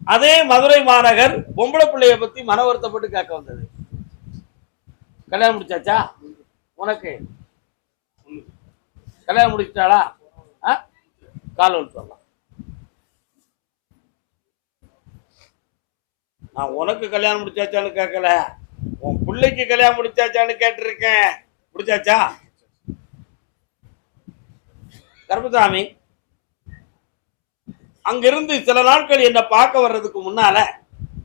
அதே மதுரை மாநகர் பொம்பளை பிள்ளைய பத்தி மன வருத்தப்பட்டு கேட்க வந்தது. கல்யாணம் முடிச்சாச்சா? உனக்கு கல்யாணம் முடிச்சிட்டாளா? கால் சொல்லலாம். நான் உனக்கு கல்யாணம் முடிச்சாச்சான்னு கேட்கல, உன் பிள்ளைக்கு கல்யாணம் முடிச்சாச்சான்னு கேட்டிருக்கேன். முடிச்சாச்சா? கருப்பசாமி அங்கிருந்து சில நாட்கள் என்ன பார்க்க வர்றதுக்கு முன்னால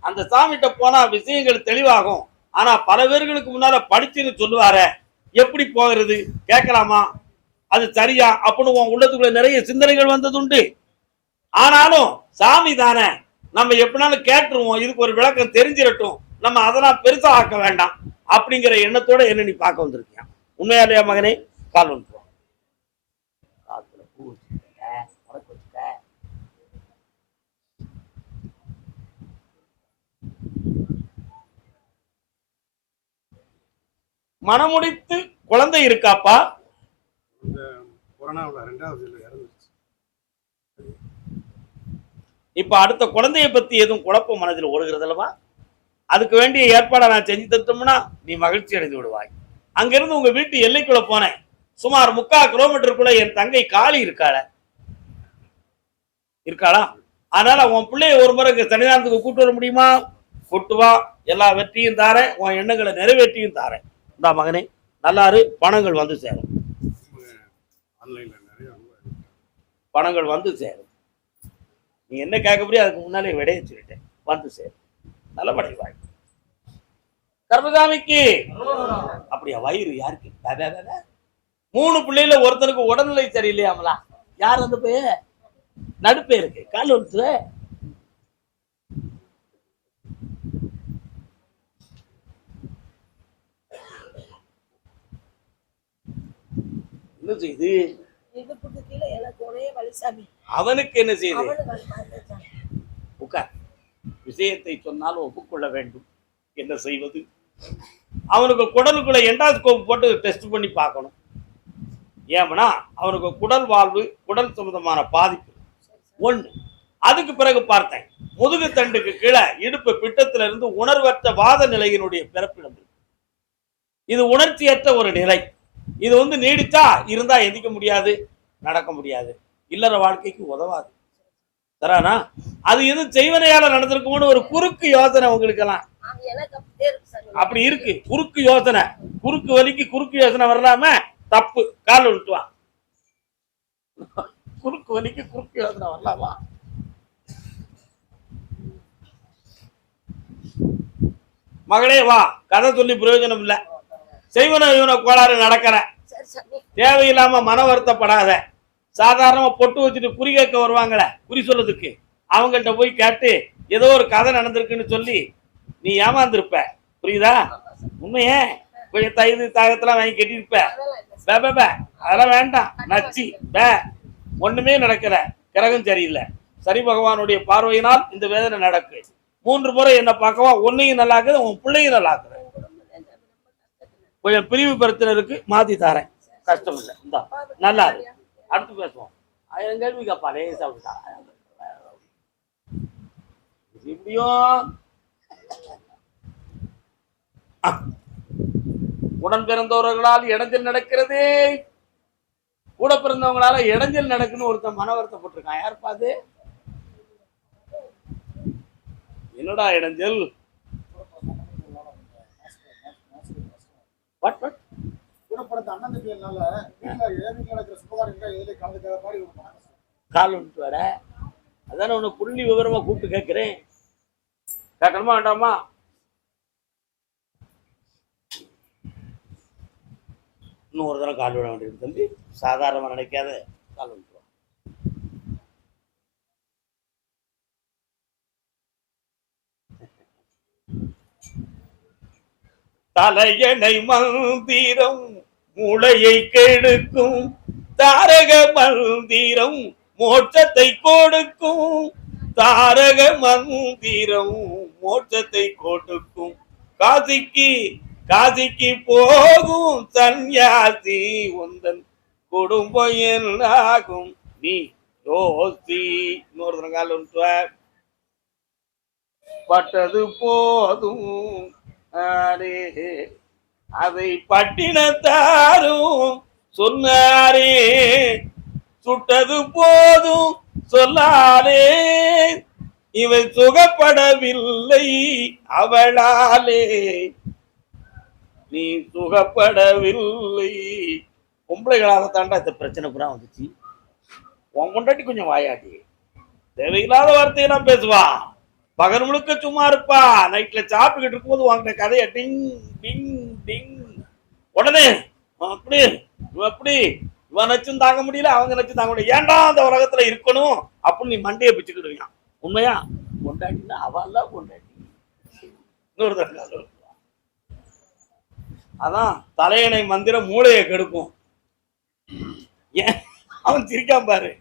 அந்த சாமிகிட்ட போனா விஷயங்கள் தெளிவாகும். ஆனா பல பேர்களுக்கு முன்னால படிச்சுன்னு சொல்லுவார, எப்படி போகிறது கேட்கலாமா, அது சரியா அப்படின்னு உன் உள்ளத்துக்குள்ள நிறைய சிந்தனைகள் வந்தது உண்டு. ஆனாலும் சாமி தானே, நம்ம எப்படினாலும் கேட்டுருவோம், இதுக்கு ஒரு விளக்கம் தெரிஞ்சிடட்டும், நம்ம அதெல்லாம் பெருசா ஆக்க வேண்டாம் அப்படிங்கிற எண்ணத்தோட என்ன நீ பார்க்க வந்திருக்கியா? உண்மையாலையா மகனே? கால் வந்து மனமுடித்து குழந்தை இருக்காப்பா? இப்ப அடுத்த குழந்தைய பத்தி எதுவும் குழப்பம் மனதில் ஓடுகிறது அல்லவா? அதுக்கு வேண்டிய ஏற்பாடை நான் செஞ்சு தட்டோம்னா நீ மகிழ்ச்சி அடைந்து விடுவாய். அங்கிருந்து உங்க வீட்டு எல்லைக்குள்ள போனேன். சுமார் 3/4 கிலோமீட்டருக்குள்ள என் தங்கை காளி இருக்காளா? அதனால உன் பிள்ளைய ஒரு முறை சன்னிதானத்துக்கு கூட்டு வர முடியுமா? கூட்டு வா, எல்லா வெற்றியும் தாரேன், உன் எண்ணங்களை நிறைவேற்றியும் தாரேன். இந்த மகனே நல்லாரு, பணங்கள் வந்து சேரும். பணங்கள் வந்து சேரும். நீ என்ன கேட்க முடியும், அதுக்கு முன்னாலே விடைய சொல்லிட்டேன். வந்து சேரும், நல்லபடிவாய். கர்மசாமிக்கு அப்படியா? வயிறு யாருக்கு? 3 பிள்ளைல ஒருத்தருக்கு உடல்நிலை சரியில்லையாமலா? யார் அந்த போய் நடுப்பே இருக்கு கால் ஒன்று? என்ன செய்து அவனுக்கு என்ன செய்து? விஷயத்தை சொன்னால் ஒப்புக்கொள்ள வேண்டும். என்ன செய்வது? அவனுக்கு குடலுக்குள்ள எண்டாஸ்கோப் போட்டு டெஸ்ட் பண்ணி பார்க்கணும். ஏன்னா அவனுக்கு குடல் வாழ்வு, குடல் சம்பந்தமான பாதிப்பு ஒன்று. அதுக்கு பிறகு பார்த்தேன், முதுகு தண்டுக்கு கீழே இடுப்பு பிட்டத்தில இருந்து உணர்வற்ற வாத நிலையினுடைய பிறப்பிடம். இது உணர்ச்சியற்ற ஒரு நிலை. இது வந்து நீடிச்சா இருந்தா எந்திக்க முடியாது, நடக்க முடியாது, இல்லற வாழ்க்கைக்கு உதவாது. தரானா? அது எதுவும் செய்வனையால நடந்திருக்கும்னு ஒரு குறுக்கு யோசனை உங்களுக்கெல்லாம் அப்படி இருக்கு. குறுக்கு யோசனை, குறுக்கு வலிக்கு குறுக்கு யோசனை வரலாம தப்பு. கால் விட்டுவான். குறுக்கு வலிக்கு குறுக்கு யோசனை வரலாமா? மகளே வா, கதை சொல்லி பிரயோஜனம் இல்ல. செய்வன இவன கோளாறு நடக்கிற, தேவையில்லாம மன வருத்தப்படாத. சாதாரணமா பொட்டு வச்சுட்டு குறி கேட்க வருவாங்கள, குறி சொல்றதுக்கு, அவங்கள்ட்ட போய் கேட்டு ஏதோ ஒரு கதை நடந்திருக்குன்னு சொல்லி நீ ஏமாந்துருப்ப. புரியுதா? உண்மையே கொஞ்சம் தயிர் தாகத்தெல்லாம் வாங்கி கட்டிருப்ப. அதெல்லாம் வேண்டாம். நச்சு ஒண்ணுமே நடக்கல, கிரகம் சரியில்லை. சரி பகவானுடைய பார்வையினால் இந்த வேதனை நடக்கு. 3 முறை என்ன பார்க்கவா, ஒன்னையும் நல்லாக்குது, உன் பிள்ளையும் நல்லாக்குது. கொஞ்சம் பிரிவு பிரச்சனை இருக்கு, மாத்தி தாரேன், கஷ்டம் இல்லை. இந்த நல்லா இருக்கு. அடுத்து பேசுவோம். 1000 கேள்வி கேப்பா, லேசா விட்டா இப்படியும். உடன் பிறந்தவர்களால் இடைஞ்சல் நடக்கிறது, கூட பிறந்தவங்களால இடைஞ்சல் நடக்குன்னு ஒருத்தன் மன வருத்தப்பட்டிருக்கான். யார் பாது? என்னடா இடைஞ்சல்? கால் விட்டு வர அதான உன்னை புள்ளி விவரமா கூப்பிட்டு கேட்கிறேன். கேட்கணுமா வேண்டாமா? இன்னும் ஒரு தடவை கால் விட வேண்டியது தம்பி, சாதாரணமா நினைக்காத. கால் விட்டு தலையணை மந்திரம் மூளையை கெடுக்கும், தாரக மந்திரம் மோட்சத்தை கொடுக்கும், தாரக மந்திரம் மோட்சத்தை கொடுக்கும், காசிக்கு போகும் சன்னியாசி உந்தன் குடும்பம் என்னாகும் நீ யோசி. இன்னொரு கால பட்டது போதும் ஆரே, அதை பட்டினத்தாரும் சொன்னாரே, சுட்டது போதும் சொல்லாரே, இவை சுகப்படவில்லை அவளாலே, நீ சுகப்படவில்லை. பொம்பளைகளால தாண்டா இந்த பிரச்சனை பூரா வந்துச்சு. உன் கொண்டாட்டி கொஞ்சம் வாயாட்டி தேவையில்லாத வார்த்தையெல்லாம் பேசுவா, பகல் முழுக்க சும்மா இருப்பா, நைட்ல சாப்பிட்டுக்கிட்டு இருக்கும்போது வாங்கின கதையை டிங் டிங் டிங், உடனே அப்படி அப்படி இவன் நச்சும் தாங்க முடியல, அவங்க நச்சும் தாங்க முடியல, ஏன்டா அந்த உலகத்துல இருக்கணும் அப்படின்னு நீ மண்டையை பிச்சுக்கிட்டு இருக்கான். உண்மையா கொண்டாட்டினா அவெல்லாம் கொண்டாட்டி. இன்னொரு தடவை அதான் தலையணை மந்திரம் மூளையை கெடுக்கும். ஏன் அவன் சிரிக்காம பாரு.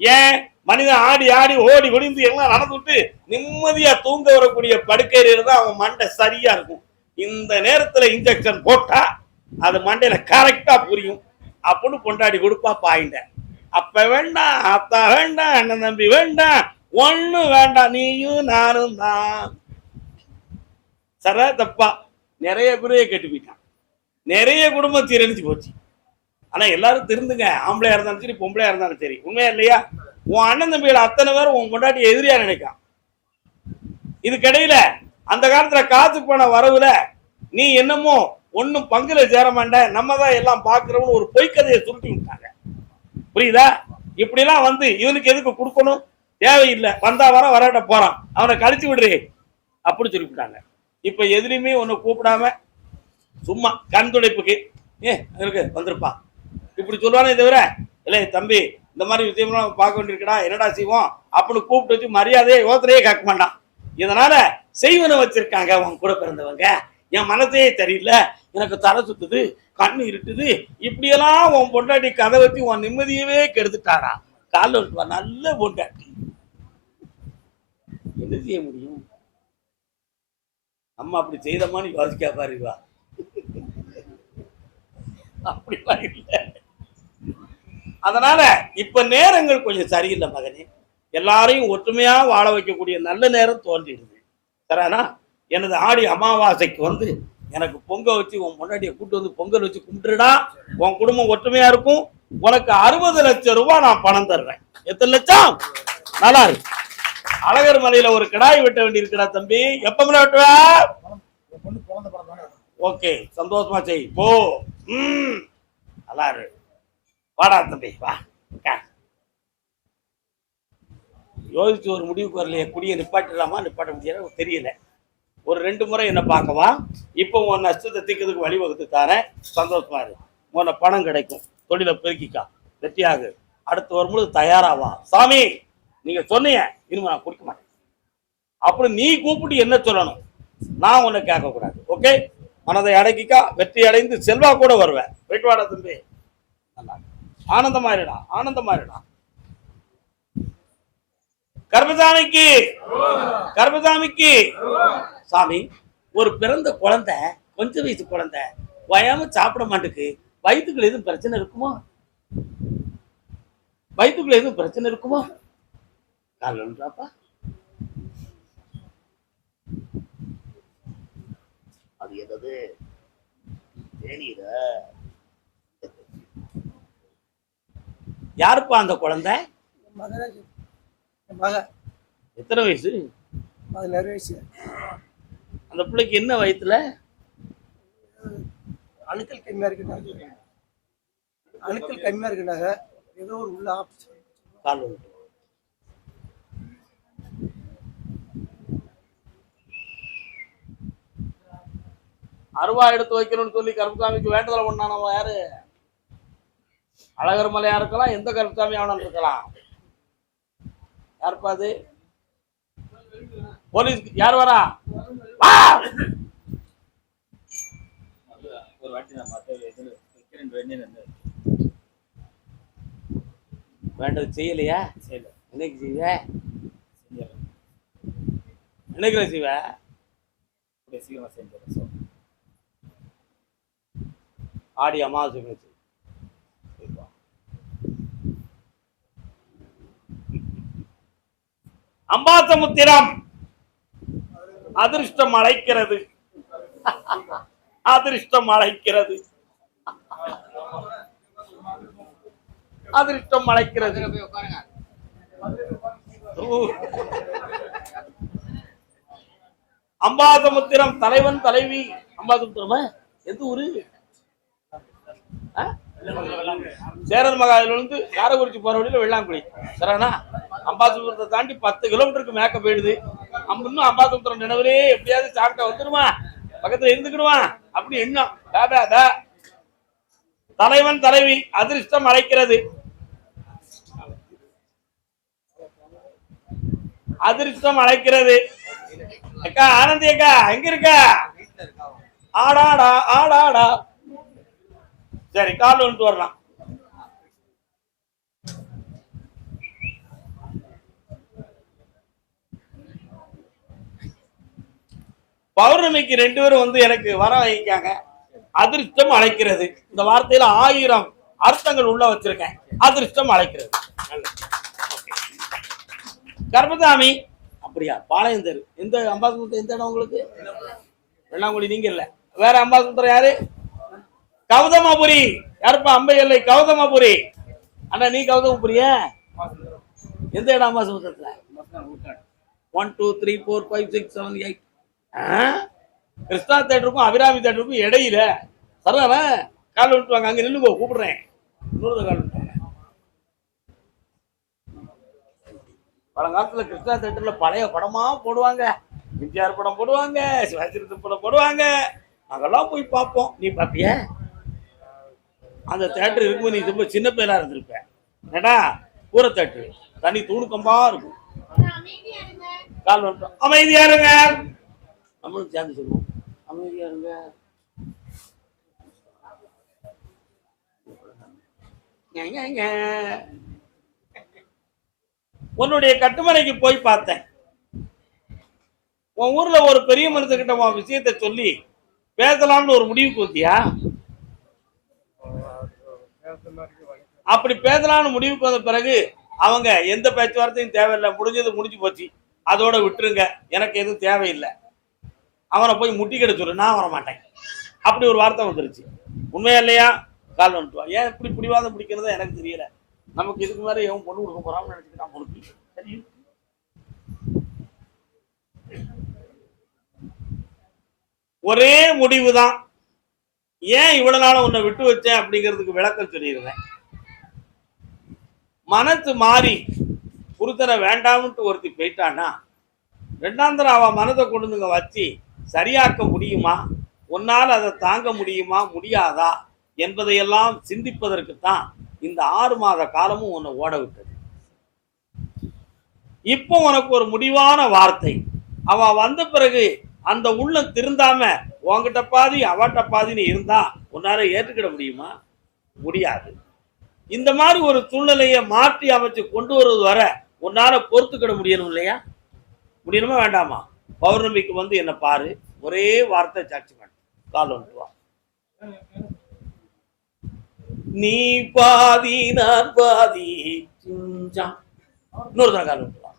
ஏன் மனிதன் ஆடி ஆடி ஓடி ஒளிந்து எல்லாம் நடந்து விட்டு நிம்மதியா தூங்க வரக்கூடிய படுக்கையில தான் அவன் மண்டை சரியா இருக்கும். இந்த நேரத்துல இன்ஜெக்ஷன் போட்டா அது மண்டையில கரெக்டா புரியும் அப்படின்னு கொண்டாடி கொடுப்பா பாயிண்ட. அப்ப வேண்டாம், அத்தா வேண்டாம், அண்ணன் தம்பி வேண்டாம், ஒண்ணு வேண்டாம், நீயும் நானும் தான். சர தப்பா நிறைய பேரையே கெட்டு போயிட்டான், நிறைய குடும்பம் சீரழிச்சு போச்சு. ஆனா எல்லாரும் திருந்துங்க, ஆம்பளையா இருந்தாலும் சரி பொம்பளையா இருந்தாலும் சரி. உண்மையா இல்லையா? உன் அண்ணன் தம்பியோட அத்தனை பேரும் உன் கொண்டாட்டி எதிரியா நினைக்கான். இதுக்கிடையில அந்த காலத்துல காசு போன வரவுல நீ என்னமோ ஒன்னும் பங்குல சேர மாட்ட, நம்ம தான் எல்லாம் பாக்குறோம்னு ஒரு பொய்க்கதையை சுருட்டி விட்டாங்க. புரியுதா? இப்படி எல்லாம் வந்து இவனுக்கு எதுக்கு கொடுக்கணும், தேவையில்லை, வந்தா வர வராட்ட போறான், அவனை கழிச்சு விடுறே அப்படி சொல்லிவிட்டாங்க. இப்ப எதுலையுமே உன்னை கூப்பிடாம சும்மா கண் துடைப்புக்கு இருக்கு வந்திருப்பா இப்படி சொல்லுவானே தவிர, இல்லை தம்பி இந்த மாதிரி விஷயம்லாம் பார்க்க வேண்டியிருக்கடா, என்னடா செய்வோம் அப்படின்னு கூப்பிட்டு வச்சு மரியாதையை யோசனையே கேட்க மாட்டான். இதனால செய்வனை வச்சிருக்காங்க உன் கூட பிறந்தவங்க. என் மனசே சரியில்லை, எனக்கு தலை சுத்துது, கண்ணு இருட்டுது, இப்படியெல்லாம் உன் பொண்டாட்டி கதை வச்சு உன் நிம்மதியவே கெடுத்துட்டாரா. காலில் விட்டுவா நல்ல பொண்டாட்டி, என்ன செய்ய முடியும்? அம்மா அப்படி செய்தமான்னு யோசிக்கா பாருவா. அப்படிலாம் இல்லை. அதனால இப்ப நேரங்கள் கொஞ்சம் சரியில்லை மகனே, எல்லாரையும் ஒற்றுமையா வாழ வைக்கக்கூடிய நல்ல நேரம் தோன்றிடுது. சரிண்ணா? எனது ஆடி அமாவாசைக்கு வந்து எனக்கு பொங்க வச்சு உன் முன்னாடியை கூட்டு வந்து பொங்கல் வச்சு கும்பிட்டுடா, உன் குடும்பம் ஒற்றுமையா இருக்கும். உனக்கு 60 லட்சம் ரூபாய் நான் பணம் தருவேன். எத்தனை லட்சம்? நல்லா இருக்கு. அழகர் மலையில ஒரு கிடாய் வெட்ட வேண்டி இருக்கிறா தம்பி, எப்ப வெட்டுவ? ஓகே, சந்தோஷமா செய் போ. நல்லா இருக்கு, வாடா தம்பி வா. யோசிச்சு ஒரு முடிவுக்கு வரலையே, குடியை நிப்பாட்டிடலாமா நிப்பாட்ட முடியாது தெரியல. ஒரு 2 முறை என்ன பார்க்கவா. இப்போ உன் நஷ்டத்தை தீக்கிறதுக்கு வழிவகுத்து தாரேன், சந்தோஷமா இருக்கு. உன்னை பணம் கிடைக்கும், தொழிலை பெருக்கிக்கா, வெற்றியாகு. அடுத்து வரும்போது தயாராவா. சாமி நீங்க சொன்னீங்க, இனிமே நான் குடிக்க மாட்டேன் அப்படி நீ கூப்பிட்டு என்ன சொல்லணும், நான் உன்னை கேட்க கூடாது. ஓகே, மனதை அடக்கிக்கா, வெற்றி அடைந்து செல்வா கூட வருவேன். போயிட்டு வாடா தம்பி, ஆனந்தமாயிடா ஆனந்தமாயிடா. கர்மசாமிக்கு கர்மசாமிக்கு. சாமி, ஒரு பிறந்த குழந்தை, கொஞ்சம் வயசு குழந்தை, வயாம சாப்பிட மாட்டுக்கு, வயிற்றுக்குள்ள எதுவும் பிரச்சனை இருக்குமோ? வயிற்றுக்குள்ள எதுவும் பிரச்சனை இருக்குமோ? காலப்பா, அது என்னது தெரியல. யாருப்பா அந்த குழந்தை? எத்தனை வயசு? 16 வயசு. அந்த பிள்ளைக்கு என்ன வயசுல அணுக்கள் கம்மியா இருக்குனாங்க, அணுக்கள் கம்மியா இருக்குனாங்க, ஏதோ ஒரு உள்ள ஆப்ஷன். கால் அருவா எடுத்து வைக்கணும்னு சொல்லி கருப்புசாமிக்கு வேண்டுதலை பண்ணானவன் யாரு? அழகர் மலையா இருக்கலாம், எந்த கருப்புசாமி ஆவணம் இருக்கலாம். யாருப்பா அது? போலீஸ் யார் வரா? ஒரு வாட்டி வேண்டது செய்யலையா? செய்யல. என்னைக்கு செய்வ? என்னைக்கு செய்வ? சீக்கிரமா செஞ்சேன். ஆடி அமாவாசை அம்பாசமுத்திரம் அதிர்ஷ்டம் அழைக்கிறது. அதிர்ஷ்டம் அழைக்கிறது. அதிர்ஷ்டம் அழைக்கிறது. அம்பாசமுத்திரம் தலைவன் தலைவி. அம்பாசமுத்திரமா எந்த ஊரு? சேரன் மகாதிலிருந்து காரக்குறிச்சி போற வழியில வெள்ளாங்குடி. சரிண்ணா? அம்பாசமுத்திரத்தை தாண்டி 10 கிலோமீட்டருக்கு மேக்க போயிடுது. இன்னும் அம்பாசமுத்திரம் நினைவுலே எப்படியாவது சாப்பிட்டா வந்துருமா, பக்கத்துல இருந்துக்கிடுவான் அப்படி எண்ணம். தலைவன் தலைவி அதிர்ஷ்டம் அழைக்கிறது. அதிர்ஷ்டம் அழைக்கிறது. அக்கா ஆனந்தி அக்கா எங்க இருக்க? ஆடாடா ஆடாடா. சரி கால் வந்துட்டு வரலாம். பௌர்ணமிக்கு 2 பேரும் வந்து எனக்கு வர வைக்காங்க. அதிர்ஷ்டம் அழைக்கிறது. இந்த வார்த்தையில 1000 அர்த்தங்கள் உள்ள வச்சிருக்கேன். அதிர்ஷ்டம் அழைக்கிறது. கர்மசாமி அப்படியா? பாளையந்தர். எந்த அம்பாசமுத்திரம்? எந்த இடம் உங்களுக்கு? வெள்ளாங்குடி. நீங்க இல்ல, வேற அம்பாசமுத்திரம் யாரு? கௌதமபுரி. யாருப்பா? அம்பை இல்லை, கௌதமபுரி. அண்ணா நீ கௌதமபுரியா? எந்த இடம் அம்பாசமுத்திரத்துல? 1 2 3 4 5 6 7 8. கிருஷ்ணா தேட்டருக்கும் அபிராமி தேட்டருக்கும் இடையில. சரிதானே? கால் விட்டுவாங்க. அங்க நில்லுங்க, கூப்பிடுறேன். இன்னொரு கால் விட்டுவாங்க. பழங்காலத்துல கிருஷ்ணா தேட்டர்ல பழைய படமா போடுவாங்க. எம்ஜிஆர் படம் போடுவாங்க, சிவாஜி படம் போடுவாங்க. நாங்கெல்லாம் போய் பார்ப்போம். நீ பாப்பிய? அந்த தேட்டர் இருக்கும்போது நீ ரொம்ப சின்ன பேரா இருந்திருப்ப. ஏடா கூரை தேட்டரு தனி தூணுக்கம்பா இருக்கும். கால் வந்துட்டோம். அமைதியா இருங்க. நம்மளும் சேர்ந்து சொல்லுவோம், அமைதியா இருங்க. உன்னுடைய கட்டுமனைக்கு போய் பார்த்தேன். உன் ஊர்ல ஒரு பெரிய மனுஷங்கிட்ட உன் விஷயத்தை சொல்லி பேசலாம்னு ஒரு முடிவுக்கு வந்தியா? அப்படி பேசலாம்னு முடிவுக்கு வந்த பிறகு அவங்க எந்த பேச்சுவார்த்தையும் தேவையில்லை, முடிஞ்சது முடிஞ்சு போச்சு, அதோட விட்டுருங்க, எனக்கு எதுவும் தேவையில்லை, அவனை போய் முட்டிக்கிட சொல்லு, நான் வரமாட்டேன், அப்படி ஒரு வார்த்தை வந்துருச்சு. உண்மையா இல்லையா? கால் வந்துட்டு. ஏன் இப்படி பிடிவாதம் பிடிக்கிறதா எனக்கு தெரியல. நமக்கு இதுக்கு மேல எவன் பொண்ணு கொடுக்க போறான்னு நினைச்சுக்கிட்டான் பொண்ணு. சரி, ஒரே முடிவுதான். ஏன் இவ்வளவு நாள் உன்னை விட்டு வச்சேன் அப்படிங்கிறதுக்கு விளக்கம் சொல்லிடுறேன். மனசு மாறி குருத்தனை வேண்டாம்னு ஒருத்தி போயிட்டான்னா, 2ஆம் தடவை அவ மனதை கொண்டுங்க வச்சு சரியாக்க முடியுமா, உன்னால் அதை தாங்க முடியுமா முடியாதா என்பதையெல்லாம் சிந்திப்பதற்குத்தான் இந்த 6 மாத காலமும் உன்னை ஓட விட்டது. இப்போ உனக்கு ஒரு முடிவான வார்த்தை. அவ வந்த பிறகு அந்த உள்ளம் திருந்தாம உன்கிட்ட பாதி அவட்ட பாதின்னு இருந்தா உன்னால ஏற்றுக்கிட முடியுமா? முடியாது. இந்த மாதிரி ஒரு சூழ்நிலையை மாற்றி அமைச்சு கொண்டு வருவது வர உன்னால பொறுத்துக்கிட முடியணும் இல்லையா? முடியணுமா வேண்டாமா? பௌர்ணமிக்கு வந்து என்ன பாரு, ஒரே வார்த்தை ஜட்ஜ்மெண்ட். கால் வந்துட்டு வா. நீ பாதி நான் பாதி. இன்னொரு தான் கால் வந்துட்டு வா.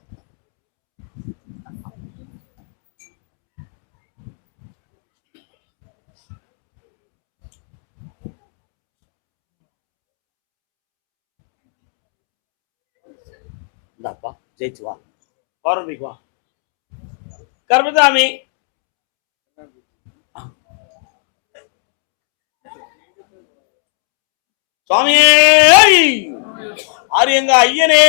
இந்தாப்பா ஜெயிச்சு வா, பௌர்ணமிக்கு வா. கர்மசாமி சுவாமியே, ஆரியங்க ஐயனே.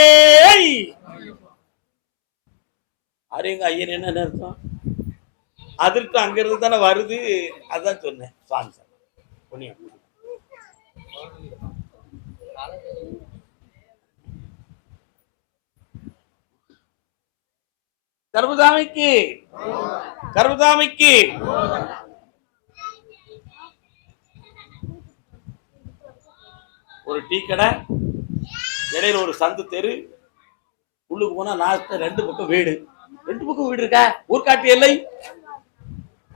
ஆரியங்க ஐயன் என்ன அர்த்தம்? அதிர்ஷ்டம் அங்கிருந்து தானே வருது, அதான் சொன்னேன். சுவாமி சார் புண்ணியம். கர்மசாமிக்கு கர்மசாமிக்கு ஒரு டீ கடை, இடையில ஒரு சந்து தெரு, உள்ளுக்கு போனா லாஸ்ட் 2 பக்கம் வீடு. 2 பக்கம் வீடு இருக்கா? ஊர்காட்டு எல்லை,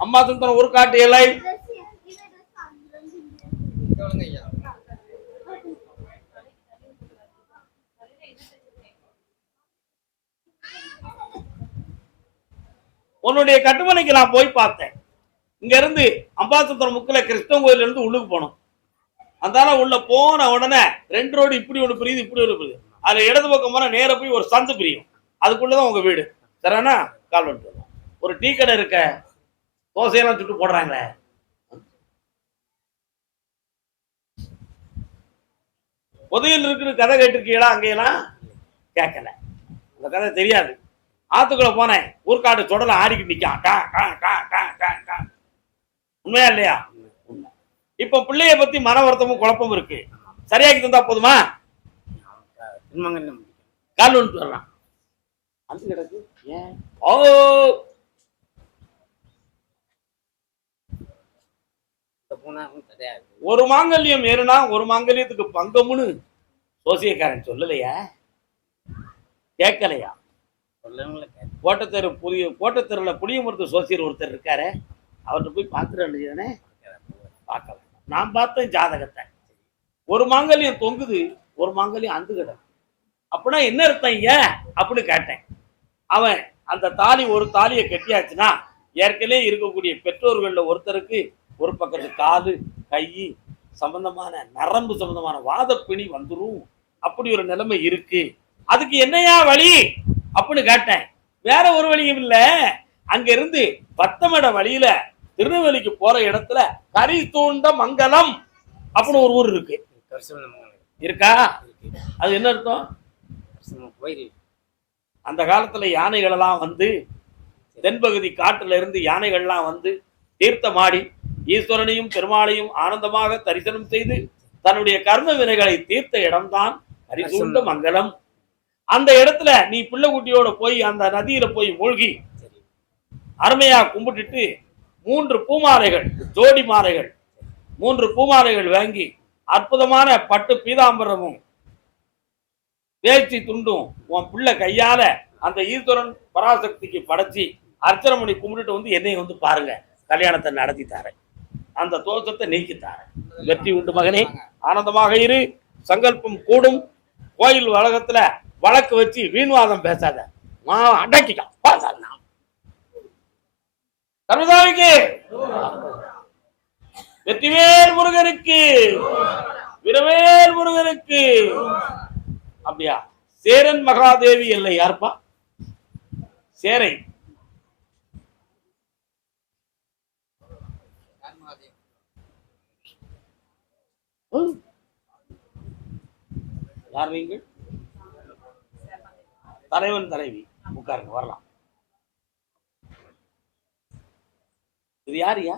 அம்பாசமுத்திரம் ஊர்காட்டு எல்லை. உன்னுடைய கட்டுமனைக்கு நான் போய் பார்த்தேன். இங்க இருந்து அம்பாசமுத்திரம் முக்கில் கிருஷ்ணன் கோயில இருந்து உள்ளுக்கு போனோம். அதனால உள்ள போன உடனே 2 ரோடு இப்படி ஒன்று பிரியுது, இப்படி ஒன்று பிரியுது. அதுல இடது பக்கம் போனா நேர போய் ஒரு சந்து பிரியும். அதுக்குள்ளதான் உங்க வீடு. சரிண்ணா? கால் வந்துட்டு ஒரு டீ கடை இருக்க, தோசையெல்லாம் சுட்டு போடுறாங்களே. உதயம் இருக்கிற கதை கேட்டிருக்கீங்களா? அங்கெல்லாம் கேட்கல, அந்த கதை தெரியாது. ஆத்துக்குள்ள போனேன், ஊர்காட்டு தொடல ஆடிக்கிட்டு நிக்கான். உண்மையா இல்லையா? உண்மை. இப்ப பிள்ளைய பத்தி மன வருத்தமும் குழப்பமும் இருக்கு. சரியாக்கி தந்தா போதுமா? கால் வந்துட்டு வரலாம். அந்த கிடக்கு ஏன்? ஓ, ஒரு மாங்கல்யம் ஏறுனா ஒரு மாங்கல்யத்துக்கு பங்கம்னு சோசியக்காரன் சொல்லலையா? கேட்கலையா? கோட்டத்தெருல புளியமருத்து சோசியர் ஒருத்தர் இருக்காரு, அவர்கிட்ட போய் பார்த்துட்டு பார்க்கல. நான் பார்த்தேன் ஜாதகத்தை. ஒரு மாங்கல்யம் தொங்குது, ஒரு மாங்கல்யம் அந்து கிடக்கு. அப்படின்னா என்ன அர்த்தம் ஏன் அப்படின்னு கேட்டேன். அவன் அந்த தாலி, ஒரு தாலியை கட்டியாச்சுன்னா ஏற்கனவே இருக்கக்கூடிய பெற்றோர்கள்ல ஒருத்தருக்கு ஒரு பக்கத்து காது கை சம்பந்தமான நரம்பு சம்பந்தமான வாதப்பிணி வந்துரும். அப்படி ஒரு நிலைமை இருக்கு. அதுக்கு என்னையா வழி அப்படின்னு கேட்டேன். வேற ஒரு வழியும் இல்ல. அங்க இருந்து பத்தமட வழியில திருநெல்வேலிக்கு போற இடத்துல கரித்தூண்ட மங்கலம் அப்படின்னு ஒரு ஊர் இருக்கு. இருக்கா? அது என்ன அர்த்தம்? அந்த காலத்துல யானைகள் எல்லாம் வந்து, தென்பகுதி காட்டுல இருந்து யானைகள்லாம் வந்து தீர்த்தமாடி ஈஸ்வரனையும் பெருமாளையும் ஆனந்தமாக தரிசனம் செய்து தன்னுடைய கர்ம வினைகளை தீர்த்த இடம்தான் கரிசூண்ட மங்கலம். அந்த இடத்துல நீ பிள்ளை குட்டியோட போய் அந்த நதியில போய் மூழ்கி அருமையா கும்பிட்டுட்டு 3 பூமாலைகள், ஜோடி மாலைகள் 3 பூமாலைகள் வாங்கி அற்புதமான பட்டு பீதாம்பரமும் வேஷ்டி துண்டும் உன் பிள்ளை கையால அந்த ஈஸ்வரன் பராசக்திக்கு படைச்சி அர்ச்சனை பண்ணி கும்பிட்டுட்டு வந்து என்னை வந்து பாருங்க, கல்யாணத்தை நடத்தி தாரேன், அந்த தோஷத்தை நீக்கித்தாரேன். வெற்றி உண்டு மகனே, ஆனந்தமாக இரு, சங்கல்பம் கூடும். கோயில் வழக்கத்துல வழக்கு வச்சு வீண்வாதம் பேசாத, அடக்கிட்டான். சர்வதாவிக்கு வெற்றிவேல் முருகனுக்கு, வீரவேல் முருகனுக்கு. அப்படியா? சேரன் மகாதேவி இல்லை, யாருப்பா? சேரை யார் நீங்கள்? தலைவன் தலைவி உட்காருங்க, வரலாம். இது யாரியா?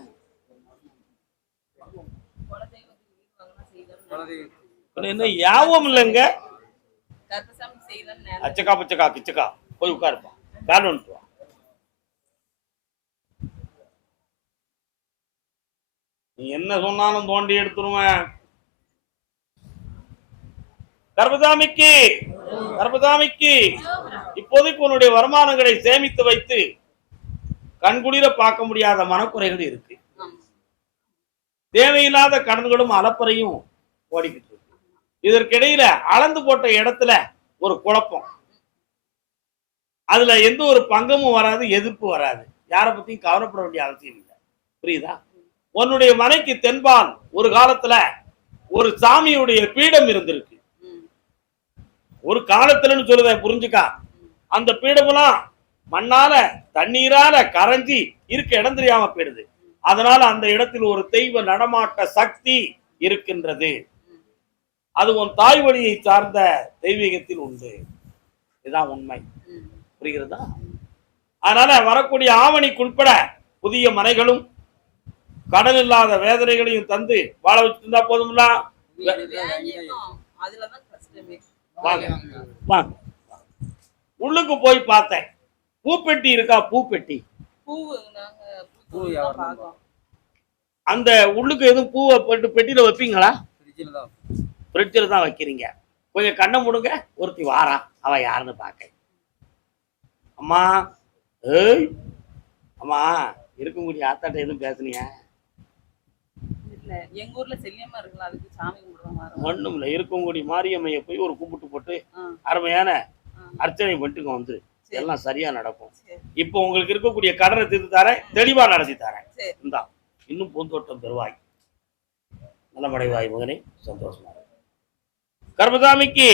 என்ன யாவும் இல்லைங்க. அச்சக்கா பச்சக்கா கிச்சக்கா போய் உட்காருப்பா. காரணம் நீ என்ன சொன்னாலும் தோண்டி எடுத்துருவேன். கர்பசாமிக்கு, கர்பசாமிக்கு இப்போதைக்கு உன்னுடைய வருமானங்களை சேமித்து வைத்து கண்குளிர பார்க்க முடியாத மனக்குறைகள் இருக்கு. தேவையில்லாத கடன்களும் அலப்பறையும் ஓடிக்கிட்டு இருக்கு. இதற்கிடையில அளந்து போட்ட இடத்துல ஒரு குழப்பம். அதுல எந்த ஒரு பங்கமும் வராது, எதிர்ப்பு வராது. யாரை பத்தியும் கவலைப்பட வேண்டிய அவசியம் இல்லை. புரியுதா? உன்னுடைய மனைக்கு தென்பால் ஒரு காலத்துல ஒரு சாமியுடைய பீடம் இருந்திருக்கு. ஒரு காலத்துலன்னு சொல்லுத, புரிஞ்சுக்கா. அந்த பீடமெல்லாம் மண்ணால தண்ணீரால கரைஞ்சி இருக்க இடம் தெரியாம போயிடுது. அதனால அந்த இடத்தில் ஒரு தெய்வ நடமாட்ட சக்தி இருக்கின்றது. அது உன் தாய் வழியை சார்ந்த தெய்வீகத்தில் உண்டு. இதுதான் உண்மை. புரிகிறதா? அதனால வரக்கூடிய ஆவணிக்குட்பட புதிய மனைகளும் கடன் இல்லாத வேதனைகளையும் தந்து வாழ வச்சிருந்தா போதும்ல. உள்ளுக்கு போய் பார்த்தேன், பூப்பெட்டி இருக்கா? பூப்பெட்டி அந்த உள்ளுக்கு எதுவும் பூவை போட்டு பெட்டியில வைப்பீங்களா? ஃப்ரிட்ஜில் தான் வைக்கிறீங்க. கொஞ்சம் கண்ணை முடுங்க, ஒருத்தி வாரா, அவ யாருன்னு பார்க்க. அம்மா, ஏய் அம்மா, இருக்கக்கூடிய ஆத்தாட்ட எதுவும் பேசுனீங்க? எங்க ஊர்ல செல்லியம்மா இருக்குல்ல, அதுக்கு சாமி கும்பிடுவாங்க. ஒண்ணும் இல்லை, இருக்கக்கூடிய மாரியம்மையை போய் ஒரு கும்பிட்டு போட்டு அருமையான அர்ச்சனை பண்ணிட்டுங்க வந்து சரி. எல்லாம் சரியா நடக்கும். சரி. இப்போ உங்களுக்கு இருக்கக்கூடிய கடனை தீர்த்து தரேன், தெளிவா நடத்தி தரேன். சரி. இந்தா இன்னும் பூந்தோட்டம் பெறுவாய். நலமடைவாய் மகனே, சந்தோஷமா இரு. கர்மசாமிக்கு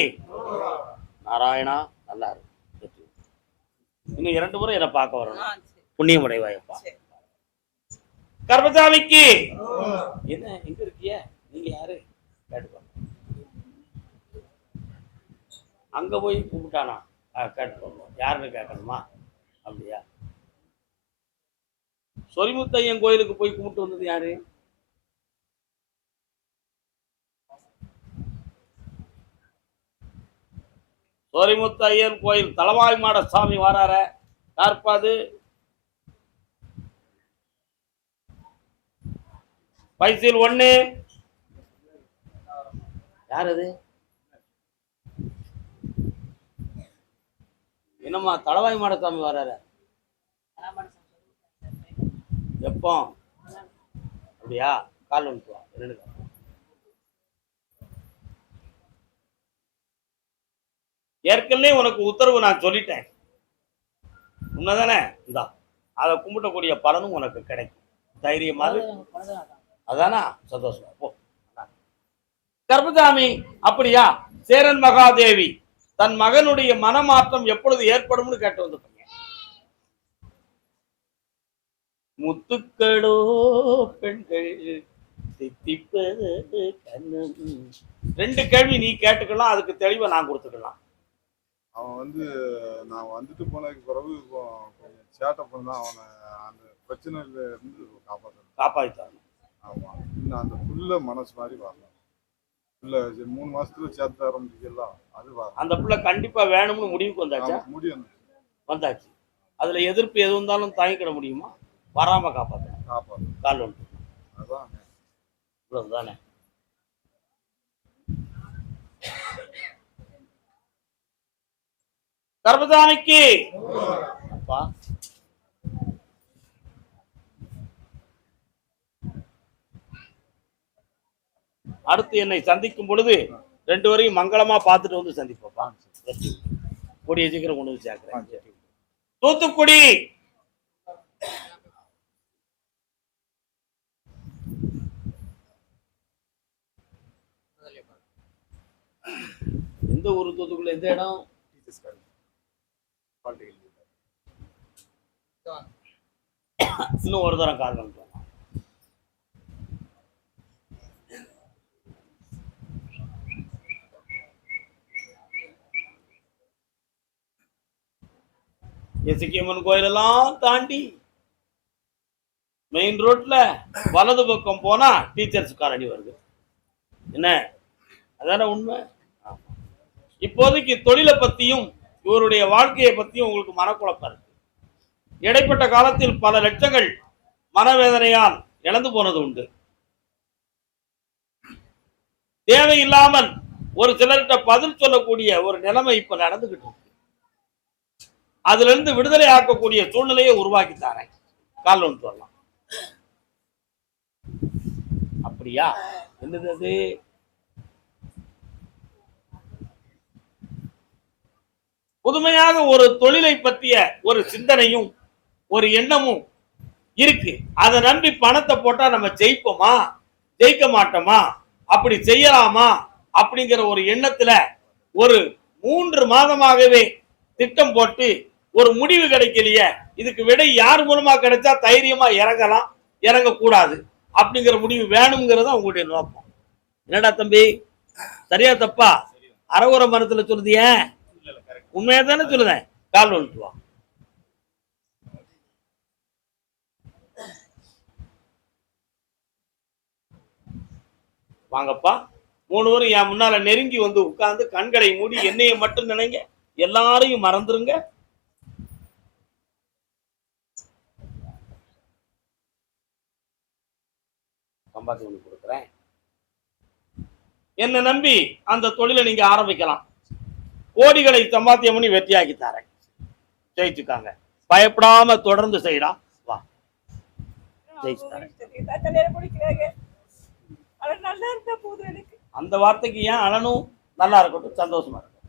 நாராயணா நல்லா இருக்கு. இன்னும் 2 முறை என்னை பார்க்க வரணும். ஆ, சரி. புண்ணியம் அடைவாயப்பா. சரி. கர்மசாமிக்கு என்ன எங்க இருக்கிய? நீங்க யாரு? கேட்டுக்கோ. அங்க போய் கும்பிட்டானா? கேட்டுக்கோங்க. யாருன்னு கேட்கணுமா? அப்படியா? சொரிமுத்தையன் கோயிலுக்கு போய் கும்பிட்டு வந்தது யாரு? சொரிமுத்தையன் கோயில் தலவாய் மாட சாமி வரார யார்பாது? பைசில் 1 யார் அது? என்னம்மா தலவாய் மாட சாமி வராரு? எப்போ? அப்படியா? கால் வந்துட்டு வா. என்னன்னு ஏற்கனவே உனக்கு உத்தரவு நான் சொல்லிட்டேன். உண்மைதானே? இந்தா அதை கும்பிட்டக்கூடிய பலனும் உனக்கு கிடைக்கும். தைரியமாக அதானா? சந்தோஷமா போ. கர்மசாமி அப்படியா? சேரன் மகாதேவி தன் மகனுடைய மனமாற்றம் எப்பொழுது ஏற்படும்னு கேட்டு வந்து முத்துக்களோ பெண்கள் தித்திப்பது கண்ணம். 2 கேள்வி நீ கேட்டுக்கலாம், அதுக்கு தெளிவை நான் கொடுத்துக்கலாம். அவன் நான் வந்துட்டு போனதுக்கு பிறகு கொஞ்சம் சேட்டை பண்ணா அவனை அந்த பிரச்சனையில இருந்து காப்பாற்றித்தாங்க. ஆமா, இன்னும் அந்த புள்ள மனசு மாதிரி வரலாம். புள்ள 3 மாசத்துல சேர்த்து ஆரம்பிக்கலாம். அது வரலாம். அந்த புள்ள கண்டிப்பா வேணும்னு முடிவுக்கு வந்தாச்சா? முடியும். வந்தாச்சு. அதுல எதிர்ப்பு எது வந்தாலும் தாங்கிக்கிட முடியுமா? வராம காப்பாற்ற கால் ஒன்று. அதான் இவ்வளவுதானே. கர்மசாமிக்கு அப்பா அடுத்து என்னை சந்திக்கும் பொழுது 2 வரையும் மங்களமா பார்த்துட்டு வந்து சந்திப்போப்பா. கொடியை சீக்கிரம் கொண்டு வந்து சேர்க்கிறேன். தூத்துக்குடி எந்த ஊரு? தூத்துக்குள்ள எந்த இடம்? இன்னும் ஒரு தரம் கால் பண்ணுறோம். எசிக்கியம்மன் கோயிலெல்லாம் தாண்டி மெயின் ரோட்ல வலது பக்கம் போனா டீச்சர்ஸ் காலனி வருது. என்ன அதான உண்மை? இப்போதைக்கு தொழிலை பத்தியும் இவருடைய வாழ்க்கையை பத்தியும் உங்களுக்கு மனக்குழப்பம் இருக்கு. இடைப்பட்ட காலத்தில் பல லட்சங்கள் மனவேதனையால் இழந்து போனது உண்டு. தேவையில்லாமல் ஒரு சிலர்கிட்ட பதில் சொல்லக்கூடிய ஒரு நிலைமை இப்ப நடந்துகிட்டு இருக்கு. அதுல இருந்து விடுதலை ஆக்கக்கூடிய சூழ்நிலையை உருவாக்கித்தாரே. கால் ஒன்று வரலாம். அப்படியா? என்னது அது? புதுமையாக ஒரு தொழிலை பற்றிய ஒரு சிந்தனையும் ஒரு எண்ணமும் இருக்கு. அதை நம்பி பணத்தை போட்டா நம்ம ஜெயிப்போமா ஜெயிக்க மாட்டோமா, அப்படி செய்யலாமா அப்படிங்கிற ஒரு எண்ணத்துல ஒரு 3 மாதமாகவே திட்டம் போட்டு ஒரு முடிவு கிடைக்கலையே. இதுக்கு விடை யார் மூலமா கிடைச்சா தைரியமா இறங்கலாம், இறங்கக்கூடாது அப்படிங்கிற முடிவு வேணுங்கிறத உங்களுடைய நோக்கம். என்னடா தம்பி, சரியா தப்பா? அறகுற மனத்துல சொல்லுதிய உண்மையா தானே சொல்லுதேன். கால் வந்துட்டு வா. வாங்கப்பா. 3 பேரும் என் முன்னால நெருங்கி வந்து உட்கார்ந்து கண்களை மூடி என்னைய மட்டும் நினைங்க, எல்லாரையும் மறந்துருங்க. சம்பாத்தி ஒண்ணு கொடுக்குறேன். என்ன நம்பி அந்த தொழிலை நீங்க ஆரம்பிக்கலாம். கோடிகளை சம்பாத்தியம் பண்ணி வெற்றியாக்கி தரேன். ஜெயிச்சுக்காங்க. பயப்படாம தொடர்ந்து செய்யலாம். வா, ஜெயிச்சு தரேன். அந்த வார்த்தைக்கு ஏன் அழணும்? நல்லா இருக்கட்டும், சந்தோஷமா இருக்கும்.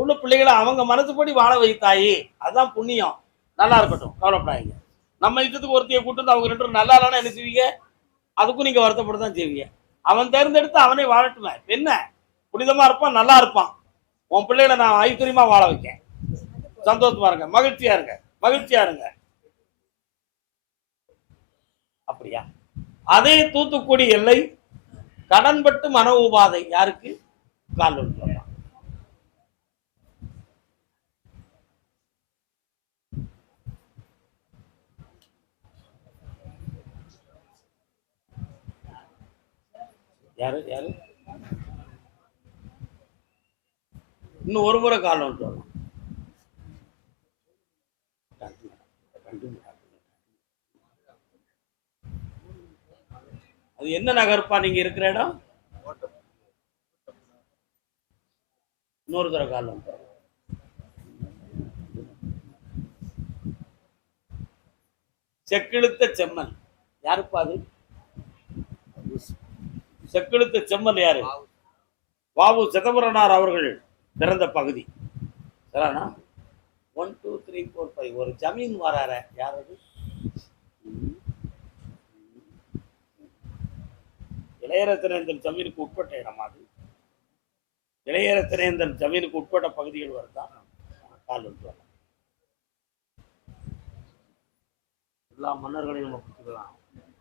உள்ள பிள்ளைகளை அவங்க மனசுப்படி வாழ வைத்தாயே, அதுதான் புண்ணியம். நல்லா இருக்கட்டும், கவலைப்படாதீங்க. நம்ம இஷ்டத்துக்கு ஒருத்தையை கூட்டு வந்து அவங்க 2 பேரும் நல்லா இல்லைன்னா என்ன செய்வீங்க? அதுக்கும் நீங்க வருத்தப்பட தான் செய்வீங்க. அவன் தேர்ந்தெடுத்து அவனே வாழட்டுமே, என்ன புனிதமா இருப்பான், நல்லா இருப்பான். உன் பிள்ளைகளை நான் ஐஸ்வர்யமா வாழ வைக்கேன். சந்தோஷமா இருங்க, மகிழ்ச்சியா இருங்க, மகிழ்ச்சியா இருங்க. அப்படியா? அதே தூத்துக்குடி எல்லை கடன்பட்டு மன உபாதை யாருக்கு? கால்வன் சொல்றான். யாரு யாரு? இன்னும் ஒரு முறை கால்வன் சொல்லலாம். அது என்ன நகர்ப்பா நீங்க இருக்கிற இடம்? இன்னொரு தடவை காலம். செக்கிழுத்த செம்மன் யாருப்பா அது? செக்கிழுத்த செம்மன் யாரு? வாவு சிதம்பரனார் அவர்கள் பிறந்த பகுதி. சரிண்ணா? 1 2 3 4 5 ஒரு ஜமீன் வரார யார் அது? இளையரத்தினேந்தன் ஜமீனுக்கு உட்பட்ட இடமா அது? இளையரத்தினேந்தன் ஜமீனுக்கு உட்பட்ட பகுதிகள் வருதா? கால் வந்து எல்லா மன்னர்களையும் நம்ம பிடிச்சிக்கலாம்,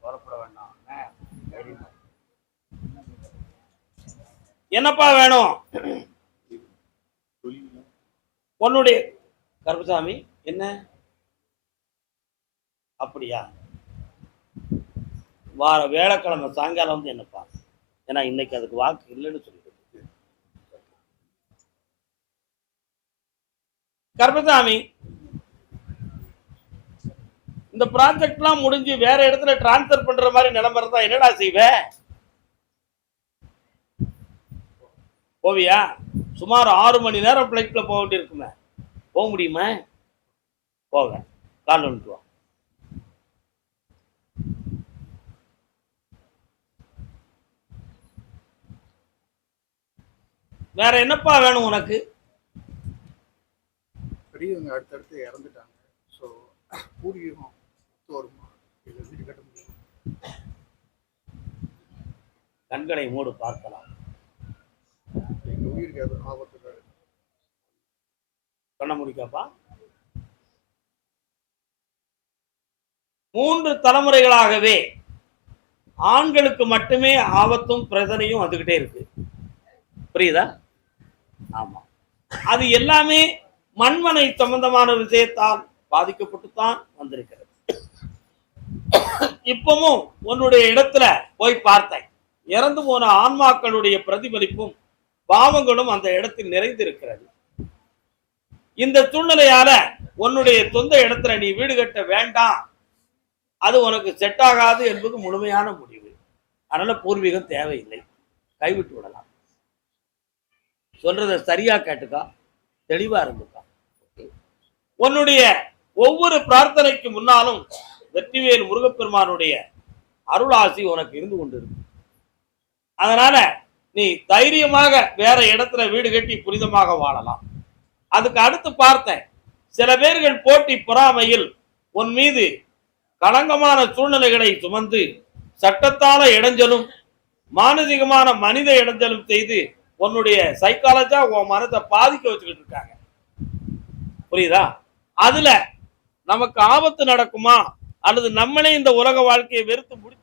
வரப்பட வேண்டாம். என்னப்பா வேணும்? உன்னுடைய கருப்பசாமி என்ன அப்படியா? வார வேலைக்கிழமை சாயங்காலம் வந்து என்னப்பா? ஏன்னா இன்னைக்கு அதுக்கு வாக்கு இல்லைன்னு சொல்லிட்டு கருப்பசாமி, இந்த ப்ராஜெக்ட்லாம் முடிஞ்சு வேற இடத்துல டிரான்ஸ்பர் பண்ற மாதிரி நிலைமை இருந்தா என்னடா செய்வ? போவியா? சுமார் 6 மணி நேரம் பிளைட்ல போக வேண்டியிருக்குமே, போக முடியுமா? போக கால் வந்துட்டு வா. வேற என்னப்பா வேணும் உனக்கு? பெரியவங்க அடுத்தடுத்து இறந்துட்டாங்க. ஸோ பூர்வீகம் வருமா, இதை வீடு கட்ட முடியும்? கண்களை மூடு பார்க்கலாம். எங்க உயிருக்கு அது ஆபத்து பண்ண முடிக்காப்பா. 3 தலைமுறைகளாகவே ஆண்களுக்கு மட்டுமே ஆபத்தும் பிரச்சனையும் வந்துகிட்டே இருக்கு. புரியுதா? ஆமா, அது எல்லாமே மண்மனை சம்பந்தமான விஷயத்தால் பாதிக்கப்பட்டுத்தான் வந்திருக்கிறது. இப்பவும் உன்னுடைய இடத்துல போய் பார்த்தேன், இறந்து போன ஆன்மாக்களுடைய பிரதிபலிப்பும் பாவங்களும் அந்த இடத்தில் நிறைந்திருக்கிறது. இந்த சூழ்நிலையால உன்னுடைய சொந்த இடத்துல நீ வீடு கட்ட வேண்டாம், அது உனக்கு செட் ஆகாது என்பது முழுமையான முடிவு. அதனால பூர்வீகம் தேவையில்லை, கைவிட்டு விடலாம். சொல்றத சரியா கேட்டுக்கா, தெளிவா இருந்துக்கா. உன்னுடைய ஒவ்வொரு பிரார்த்தனைக்கு முன்னாலும் வெற்றிவேல் முருகப்பெருமானுடைய அருளாசி உனக்கு இருந்து கொண்டிருக்கு. அதனால நீ தைரியமாக வேற இடத்துல வீடு கட்டி புனிதமாக வாழலாம். அதுக்கு அடுத்து பார்த்தேன், சில பேர்கள் போட்டி பொறாமையில் உன் மீது களங்கமான சூழ்நிலைகளை சுமந்து சட்டத்தால இடைஞ்சலும் மானசீகமான மனித இடைஞ்சலும் செய்து உன்னுடைய சைக்காலஜா உன் மனத்தை பாதிக்க வச்சுக்கிட்டு இருக்காங்க. புரியுதா? அதுல நமக்கு ஆபத்து நடக்குமா அல்லது நம்மளே இந்த உலக வாழ்க்கையை வெறுத்து முடிச்சு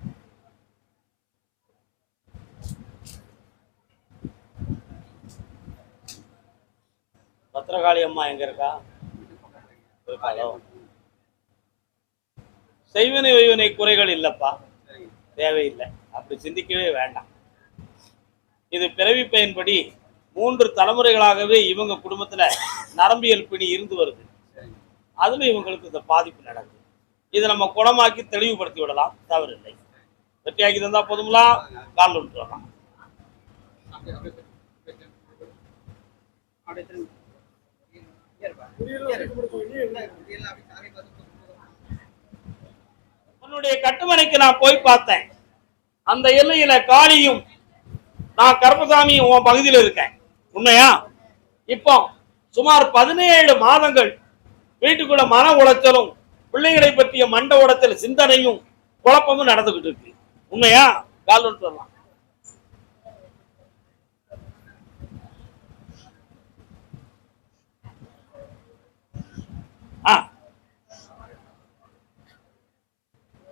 பத்திரகாளி அம்மா எங்க இருக்கா? செய்வனை வைவனை குறைகள் இல்லப்பா, தேவையில்லை, அப்படி சிந்திக்கவே வேண்டாம். இது பிறவி பயன்படி 3 தலைமுறைகளாகவே இவங்க குடும்பத்துல நரம்பியல் பிணி இருந்து வருது. அதுல இவங்களுக்கு இந்த பாதிப்பு நடக்குது. இதை நம்ம குணமாக்கி தெளிவுபடுத்தி விடலாம், தவறில்லை. வெற்றியாக்கி தந்தா போதுங்களா? கால் விட்டு வரலாம். உன்னுடைய கட்டுமனைக்கு நான் போய் பார்த்தேன். அந்த எல்லையில காளியும் நான் கருப்பசாமியும் உன் பகுதியில் இருக்கேன். உண்மையா? இப்போ சுமார் 17 மாதங்கள் வீட்டுக்குள்ள மன உளைச்சலும் பிள்ளைகளை பற்றிய மண்ட உடைச்சல் சிந்தனையும் குழப்பமும் நடந்துகிட்டு இருக்கு. உண்மையா? கால் சொல்லலாம்.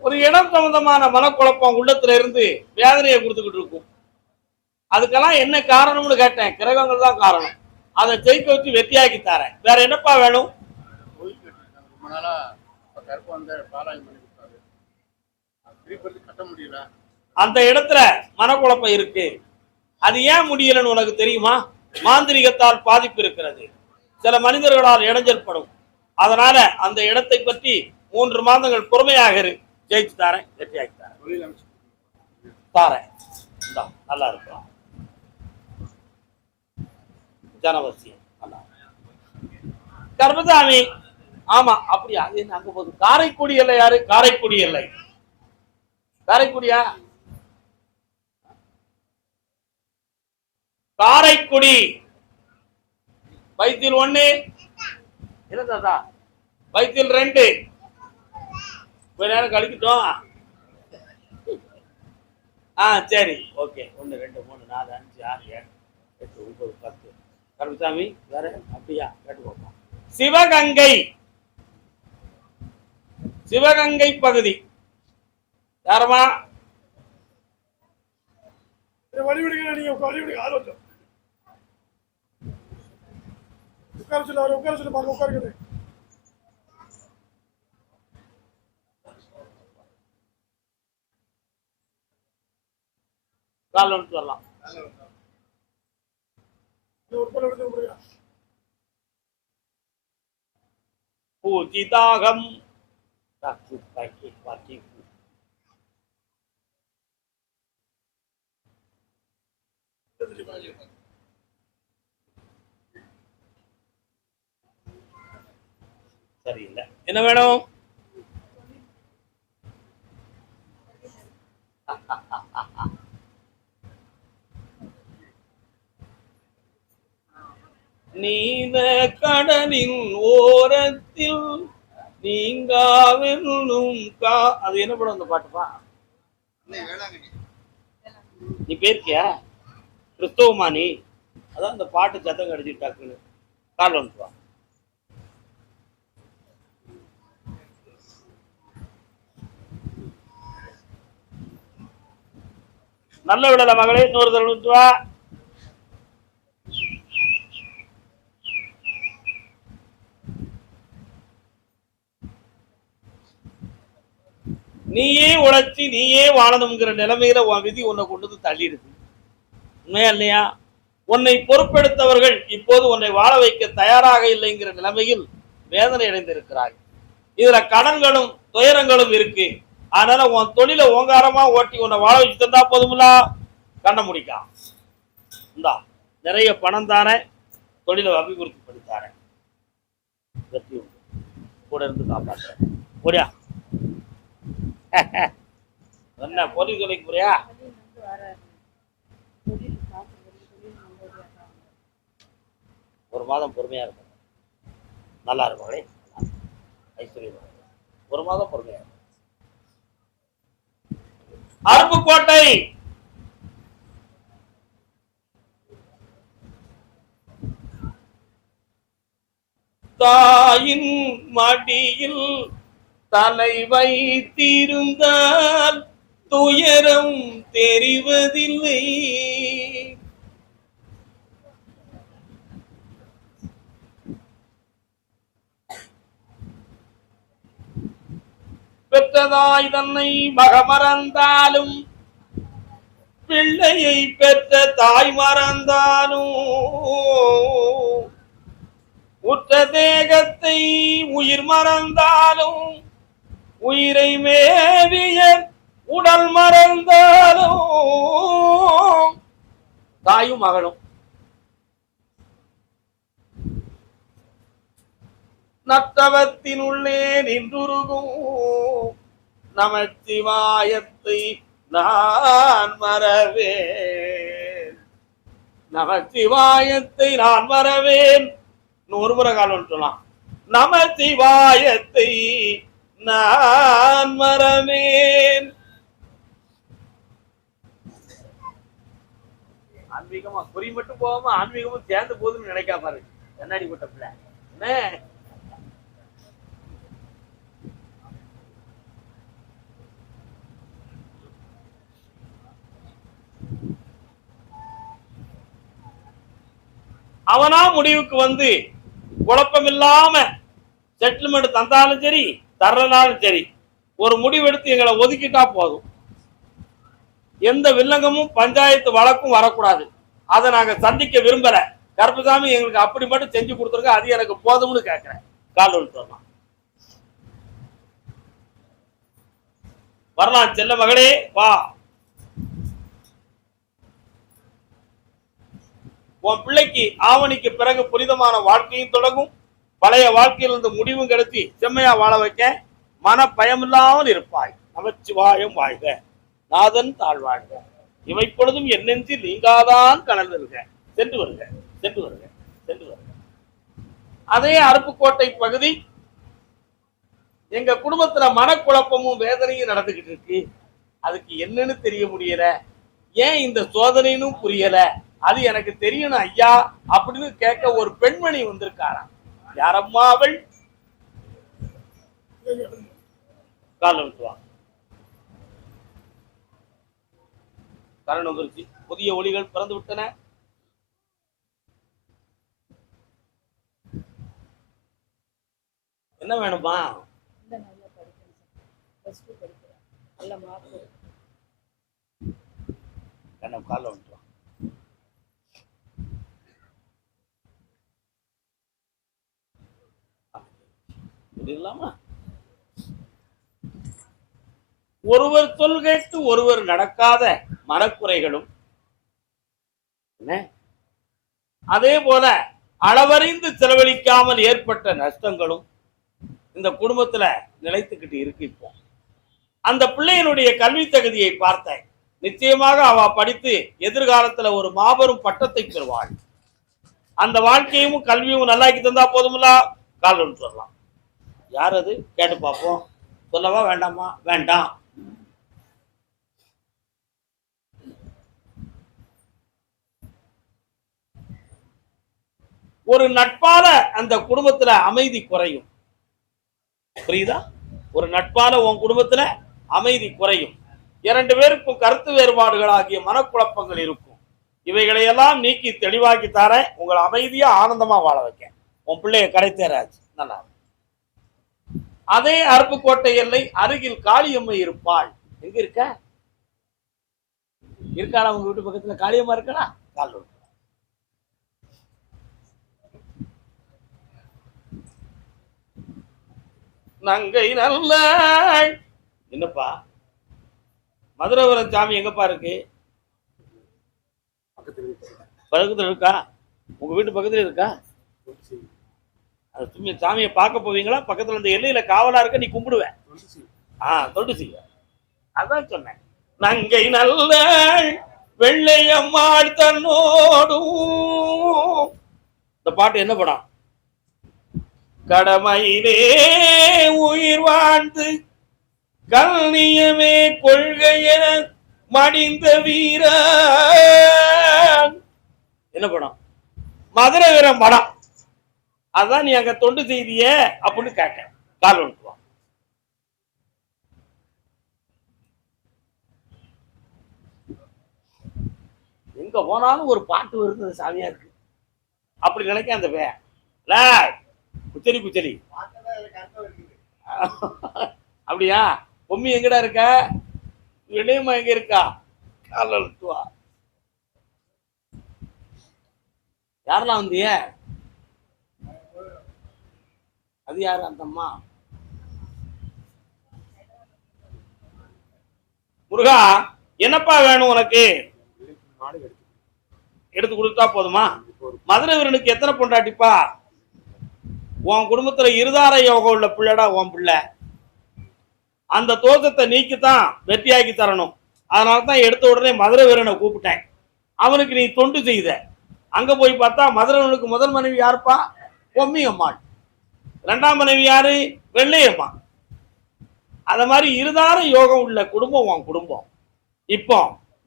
ஒரு இடம் சம்பந்தமான மனக்குழப்பம் உள்ளத்துல இருந்து வேதனையை கொடுத்துக்கிட்டு இருக்கும். அதுக்கெல்லாம் என்ன காரணம்னு கேட்டேன். கிரகங்கள் தான் காரணம். அதை ஜெயிக்க வச்சு வெற்றியாக்கி தரேன். வேற என்னப்பா வேணும்? ரொம்ப நாளா கருப்பு வந்து பாலாயம் பண்ணி கொடுத்தாரு, திருப்பி கட்ட முடியல. அந்த இடத்துல மனக்குழப்பம் இருக்கு. அது ஏன் முடியலன்னு உனக்கு தெரியுமா? மாந்திரிகத்தால் பாதிப்பு இருக்கிறது. சில மனிதர்களால் இடைஞ்சல் படும். அதனால அந்த இடத்தை பற்றி 3 மாதங்கள் பொறுமையாக இரு. ஜெயிச்சு தாரேன், வெற்றியாக்கி தாரேன். தாரேன், நல்லா இருக்கலாம். ஜனவசியம் நல்லா. கர்மசாமி, ஆமா அப்படியா? அது என்ன அங்க போகுது? காரைக்குடி எல்லை யாரு? காரைக்குடி எல்லை. காரைக்குடியா? காரைக்குடி வைத்தில் 1 என்ன தாத்தா? வைத்தில் 2 கொஞ்ச நேரம் கழிக்கிட்டோம். சரி, ஓகே. 1 2 3 4 5 6 7 8 9 10. கருமசாமி வேற? அப்படியா? கேட்டுக்கோப்பா. சிவகங்கை, சிவகங்கை பகுதி யாரமா? வழி விடுங்க, நீங்க வழி விடுங்க. ஆலோசனை உட்கார சொல்லு, அவர் உட்கார சொல்லு, பாருங்க உட்காருங்க. கால் வந்துட்டு வரலாம். பூஜிதாகம் சரியில்லை. என்ன வேணும்? நீல கடலின் ஓரத்தில் நீங்காவெல்லும் அது என்ன படம் அந்த பாட்டுப்பா? நீ பேருக்கியா? கிறிஸ்தவமா நீ? அதான் அந்த பாட்டு சத்தம் கடிச்சிட்டாக்குன்னு. கால் வந்துவா. நல்ல விடல மகளே, இன்னொரு தடவை வந்துவா. நீயே உழைச்சி நீயே வாழணுங்கிற நிலைமையில உன் விதி உன்னை கொண்டு தள்ளிடுது. உண்மையா இல்லையா? உன்னை பொறுப்பெடுத்தவர்கள் இப்போது உன்னை வாழ வைக்க தயாராக இல்லைங்கிற நிலைமையில் வேதனை அடைந்திருக்கிறார்கள். இதுல கடன்களும் துயரங்களும் இருக்கு. அதனால உன் தொழில ஓங்காரமா ஓட்டி உன்னை வாழ வச்சு தந்தா போதுமில்ல. கண்ண முடிக்கா இந்தா, நிறைய பணம் தானே, தொழிலை அபிவிருத்தி பண்ணித்தாரேன், வெற்றி உண்டு, கூட இருந்து காப்பாற்றுறேன். போடியா? என்ன போலீஸ் வேலைக்கு போறியா? ஒரு மாதம் பொறுமையா இருக்கும். நல்லா இருக்கும். ஐஸ்வர்யம். ஒரு மாதம் பொறுமையா இருக்கும். அருப்புக்கோட்டை தாயின் மடியில் தலை வைத்திருந்தால் துயரம் தெரிவதில்லை. பெற்றதாய் தன்னை மகமறந்தாலும் பிள்ளையை பெற்ற தாய் மறந்தாலும் உற்ற தேகத்தை உயிர் மறந்தாலும் உயிரை மேவிய உடல் மறந்தாலும் தாயும் மகனும் நத்தவத்தின் உள்ளே நின்றுருகும் நமச்சிவாயத்தை நான் மறவேன், நமச்சிவாயத்தை நான் மறவேன், இன்னும் ஒரு முறை காலம் சொல்லலாம். நம சிவாயத்தை நான் மறவேன். ஆன்மீகமா குறி மட்டும் போகாம ஆன்மீகமும் சேர்ந்து போகுதுன்னு நினைக்காம இருக்கு. கண்ணாடி போட்ட பிள்ளை என்ன அவனா முடிவுக்கு வந்து குழப்பம் இல்லாம செட்டில்மெண்ட் தந்தாலும் சரி தர்றனாலும் சரி ஒரு முடிவெடுத்து எங்களை ஒதுக்கிட்டா போதும். எந்த வில்லங்கமும் பஞ்சாயத்து வழக்கும் வரக்கூடாது. அதை நாங்க சந்திக்க விரும்பல. கருப்பசாமி எங்களுக்கு அப்படி மட்டும் செஞ்சு கொடுத்துருக்க, அது எனக்கு போதும்னு கேட்கிறேன். கால் சொல்லலாம். வரலாம் செல்ல மகளே வா. உன் பிள்ளைக்கு ஆவணிக்கு பிறகு புனிதமான வாழ்க்கையும் தொடங்கும். பழைய வாழ்க்கையிலிருந்து முடிவும் கிடைச்சி செம்மையா வாழ வைக்க மன பயமில்லாமல் இருப்பாய். நமச்சிவாயம் வாழ்க, நாதன் தாழ்வாழ்க. இவை பொழுதும் என் நெஞ்சில் நீங்காதான் கனல் வருக. சென்று வருக, சென்று வருக, சென்று வருக. அதே அருப்புக்கோட்டை பகுதி எங்க குடும்பத்துல மனக்குழப்பமும் வேதனையும் நடந்துகிட்டு இருக்கு. அதுக்கு என்னன்னு தெரிய முடியல. ஏன் இந்த சோதனைன்னு புரியல. அது எனக்கு தெரியணும் ஐயா அப்படின்னு கேட்க ஒரு பெண்மணி வந்திருக்காராம். யாரம்மா அவள்? கால் வந்துவாங்க. கரண் வந்துருச்சு. புதிய ஒளிகள் பிறந்து விட்டன. என்ன வேணுமா? கண்ணம் கால வந்துவாங்க. ஒருவர் சொல் கேட்டு ஒருவர் நடக்காத மனக்குறைகளும் அதே போல அளவறிந்து செலவழிக்காமல் ஏற்பட்ட நஷ்டங்களும் இந்த குடும்பத்துல நிலைத்துக்கிட்டு இருக்கு. இப்போ அந்த பிள்ளையினுடைய கல்வி தகுதியை பார்த்தேன். நிச்சயமாக அவ படித்து எதிர்காலத்துல ஒரு மாபெரும் பட்டத்தை பெறுவாள். அந்த வாழ்க்கையும் கல்வியும் நல்லாக்கி தந்தா போதுமில்ல. கால் ஒன்று சொல்லலாம். யார் அது கேட்டு பார்ப்போம். சொல்லவா வேண்டாமா? வேண்டாம். ஒரு நட்பால அந்த குடும்பத்துல அமைதி குறையும். புரியுதா? ஒரு நட்பால உன் குடும்பத்துல அமைதி குறையும். இரண்டு பேருக்கும் கருத்து வேறுபாடுகள் ஆகிய மனக்குழப்பங்கள் இருக்கும். இவைகளையெல்லாம் நீக்கி தெளிவாக்கி தர உங்களை அமைதியா ஆனந்தமா வாழ வைக்க உன் பிள்ளைய கடை தேராச்சு. நல்லா. அதே அருப்புக்கோட்டை எல்லை அருகில் காளியம்மை இருப்பாள். எங்க இருக்க? இருக்காளா? உங்க வீட்டு பக்கத்துல காளியம்மா இருக்கா? கால் நங்கை நல்ல என்னப்பா? மதுரவரம் சாமி எங்கப்பா இருக்கு? பக்கத்துல இருக்கா? உங்க வீட்டு பக்கத்துல இருக்கா? சாமியை பார்க்க போவீங்களா? பக்கத்துல இந்த எல்லையில காவலா இருக்க நீ கும்பிடுவேன். தொண்டு செய்ய. அதான் சொன்னேன். நங்கை நல்ல வெள்ளையம்மாள் தன்னோடும். இந்த பாட்டு என்ன படம்? கடமையிலே உயிர் வாழ்ந்து கல்னியமே கொள்கைய மடிந்த வீர. என்ன படம்? மதுரை வீரம் படம். அதான் நீ அங்க தொண்டு செய்திய அப்படின்னு கேட்ட. கால் வந்துருவான். எங்க போனாலும் ஒரு பாட்டு வருது. சாமியா இருக்கு அப்படி நினைக்க அந்த பே குச்சலி குச்சலி. அப்படியா? பொம்மி எங்கடா இருக்க? இணையமா எங்க இருக்கா? கால் வந்துவா. யாரெல்லாம் வந்திய? அது யாரு அந்த அம்மா? முருகா என்னப்பா வேணும் உனக்கு? எடுத்து கொடுத்தா போதுமா? மதுரை வீரனுக்கு எத்தனை பொண்டாட்டிப்பா? உன் குடும்பத்துல இருதார யோகம் உள்ள பிள்ளைடா உன் பிள்ளை. அந்த தோஷத்தை நீக்கித்தான் வெற்றியாக்கி தரணும். அதனாலதான் எடுத்த உடனே மதுரை வீரனை கூப்பிட்டேன். அவனுக்கு நீ தொண்டு செய்த. அங்க போய் பார்த்தா மதுரை வீரனுக்கு முதல் மனைவி யாருப்பா? பொம்மி அம்மாள். 2ஆம் மனைவி யாரு? வெள்ளையம்மா. அத மாதிரி இருதார யோகம் உள்ள குடும்பம் உன் குடும்பம். இப்போ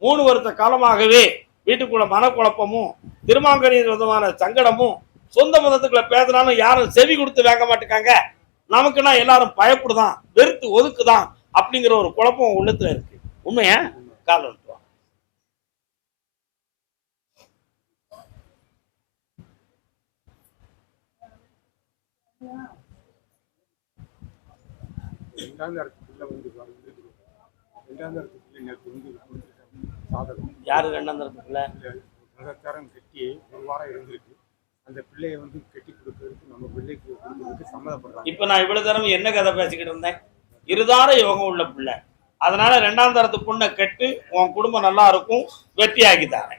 3 வருஷ காலமாகவே வீட்டுக்குள்ள மனக்குழப்பமும் திருமாங்கனி விதமான சங்கடமும் சொந்த மதத்துக்குள்ள பேசினாலும் யாரும் செவி கொடுத்து வாங்க மாட்டேங்காங்க. நமக்குன்னா எல்லாரும் பயப்படுதான், வெறுத்து ஒதுக்குதான் அப்படிங்கிற ஒரு குழப்பம் உள்ளத்துல இருக்கு. உண்மையா? கால் வந்துட்டு வா. யாரு 2ஆம் தரப்புல கட்டி 1 வாரம் இருந்திருக்கு. அந்த பிள்ளையை வந்து கட்டி கொடுக்கறதுக்கு நம்ம பிள்ளைக்கு கொடுக்கறதுக்கு சம்மதப்படுறாங்க. இப்ப நான் இவ்வளவு தரம் என்ன கதை பேசிக்கிட்டு இருந்தேன்? இருதார யோகம் உள்ள பிள்ளை, அதனால 2ஆம் தரத்து பொண்ணை கெட்டு உன் குடும்பம் நல்லா இருக்கும், வெற்றி ஆக்கித்தானே.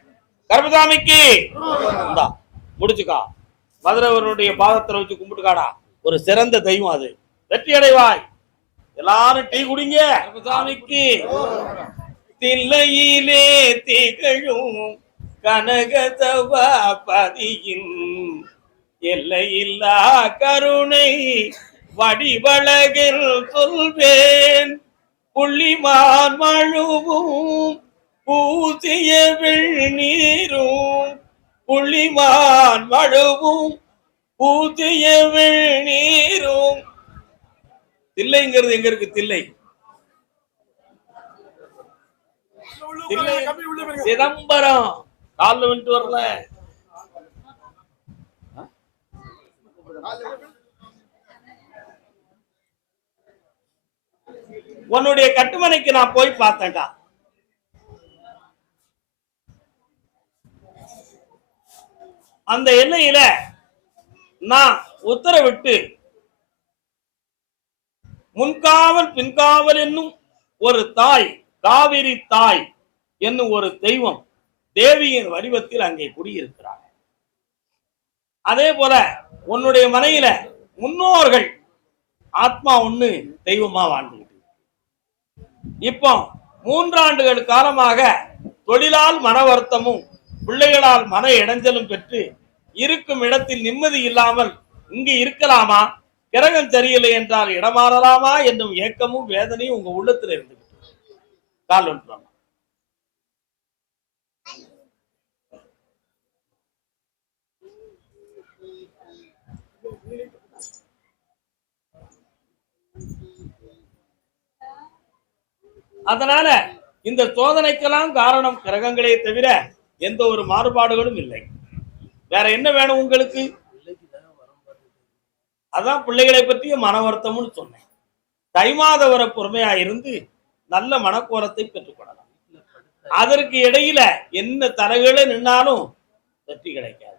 கருப்பசாமிக்கு இந்தா முடிச்சுக்கா. மதுரவருடைய பாதத்துல வச்சு கும்பிட்டுக்காடா. ஒரு சிறந்த தெய்வம் அது. வெற்றி அடைவாய். எல்லாரும் டீ குடிங்க. கருப்பசாமிக்கு. தில்லையிலே திகழும் கனகதவாபதியின் எல்லையில்லா கருணை வடிவழகில் சொல்வேன். புள்ளிமான் மழுவும் பூசிய வெண்ணீரும், புள்ளிமான் மழுவும் பூசிய வெண்ணீரும். தில்லைங்கிறது எங்க இருக்கு? தில்லை தில்லை சிதம்பரம். காலில் வந்துட்டு வரல. உன்னுடைய கட்டுமனைக்கு நான் போய் பார்த்தேன்டா. அந்த எல்லையில நான் உத்தரவிட்டு முன்காவல் பின்காவல் என்னும் ஒரு தாய், காவிரி தாய் என்னும் ஒரு தெய்வம் தேவியின் வடிவத்தில் அங்கே குடியிருக்கிறார். அதே போல உன்னுடைய மனையில முன்னோர்கள் ஆத்மா ஒண்ணு தெய்வமா வாழ்ந்துகிட்டு. இப்போ 3 ஆண்டுகள் காலமாக தொழிலால் மன வருத்தமும் பிள்ளைகளால் மன இடைஞ்சலும் பெற்று இருக்கும் இடத்தில் நிம்மதி இல்லாமல் இங்கு இருக்கலாமா, கிரகம் சரியில்லை என்றால் இடமாறலாமா என்னும் ஏக்கமும் வேதனையும் உங்க உள்ளத்துல இருந்து கால் வந்துடுவாங்க. அதனால இந்த சோதனைக்கெல்லாம் காரணம் கிரகங்களே தவிர எந்த ஒரு மாறுபாடுகளும் இல்லை. வேற என்ன வேணும் உங்களுக்கு? அதான் பிள்ளைகளை பற்றிய மன வருத்தம்னு சொன்னேன். தை மாத வர பொறுமையா இருந்து நல்ல மனக்கோலத்தை பெற்றுக்கொள்ளலாம். அதற்கு இடையில என்ன தலைகளை நின்னாலும் வெற்றி கிடைக்காது.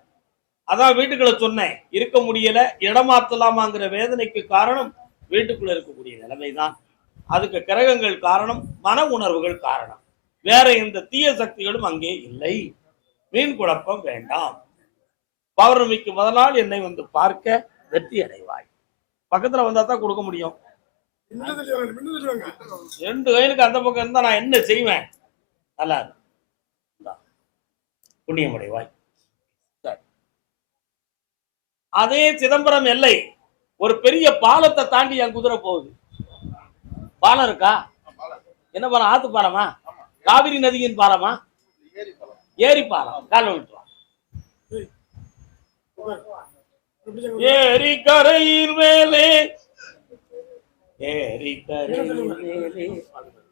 அதான் வீட்டுக்குள்ள சொன்னேன், இருக்க முடியல, இடமாத்தலாமாங்கிற வேதனைக்கு காரணம் வீட்டுக்குள்ள இருக்கக்கூடிய நிலைமைதான். அதுக்கு கிரகங்கள் காரணம், மன உணர்வுகள் காரணம். வேற எந்த தீய சக்திகளும் அங்கே இல்லை. மீன் குழப்பம் வேண்டாம். பௌர்ணமிக்கு முதல் நாள் என்னை வந்து பார்க்க வெற்றி அடைவாய். பக்கத்துல வந்தா தான் கொடுக்க முடியும். 2 வயலுக்கு அந்த பக்கம் இருந்தா நான் என்ன செய்வேன்? நல்லா புண்ணியம் அடைவாய். அதே சிதம்பரம் எல்லை ஒரு பெரிய பாலத்தை தாண்டி என் குதிரை போகுது. பாலம் இருக்கா? என்ன பாலம்? ஆத்து பாலமா? காவிரி நதியின் பாலமா? ஏரி பாலம். கால விட்டுருவான். ஏரி கரையில் மேலே, ஏரி கரையில் மேலே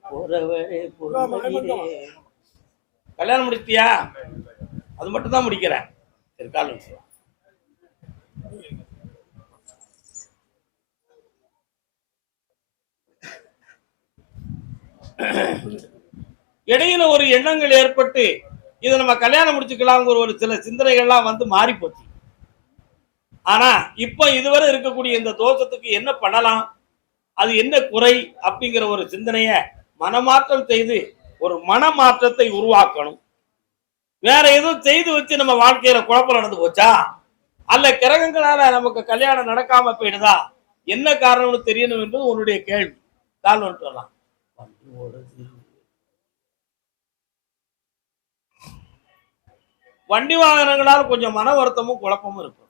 போறவரே போறவரே. கல்யாணம் முடிச்சியா? அது மட்டும் தான் முடிக்கிறேன். சரி, கால விட்டுருவான். இடையில ஒரு எண்ணங்கள் ஏற்பட்டு இதை நம்ம கல்யாணம் முடிச்சுக்கலாம் ஒரு சில சிந்தனைகள்லாம் வந்து மாறி போச்சு. ஆனா இப்ப இதுவரை இருக்கக்கூடிய இந்த தோஷத்துக்கு என்ன பண்ணலாம், அது என்ன குறை அப்படிங்கிற ஒரு சிந்தனைய மனமாற்றம் செய்து ஒரு மனமாற்றத்தை உருவாக்கணும். வேற எதுவும் செய்து வச்சு நம்ம வாழ்க்கையில குழப்பம் நடந்து போச்சா, அல்ல கிரகங்களால நமக்கு கல்யாணம் நடக்காம போயிடுதா, என்ன காரணம்னு தெரியணும் என்பது உன்னுடைய கேள்வி. கால் வந்துடலாம். வண்டி வாகனங்களால் கொஞ்சம் மன வருத்தமும் குழப்பமும் இருக்கும்.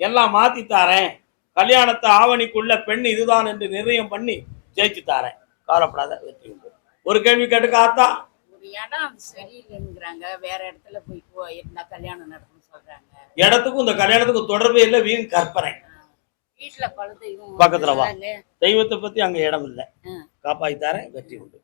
எல்லாம் மாத்தி தாரேன், கல்யாணத்தை ஆவணிக்குள்ள பெண் இதுதான் என்று நிர்ணயம் பண்ணி ஜெயிச்சு தாரேன், கவலைப்படாத, வெற்றி உண்டு. ஒரு கேள்வி கேட்டுக்க ஆத்தா. ஒரு இடம் அது சரியில்லைங்கிறாங்க, வேற இடத்துல போய் இருந்தா கல்யாணம் நடக்கும்னு சொல்றாங்க. இடத்துக்கும் இந்த கல்யாணத்துக்கும் தொடர்பே இல்லை, வீண் கற்பனை. வீட்டுல பழுதையும் பக்கத்துல வா, தெய்வத்தை பத்தி அங்க இடம் இல்லை, காப்பாத்தி தாரேன், வெற்றி உண்டு.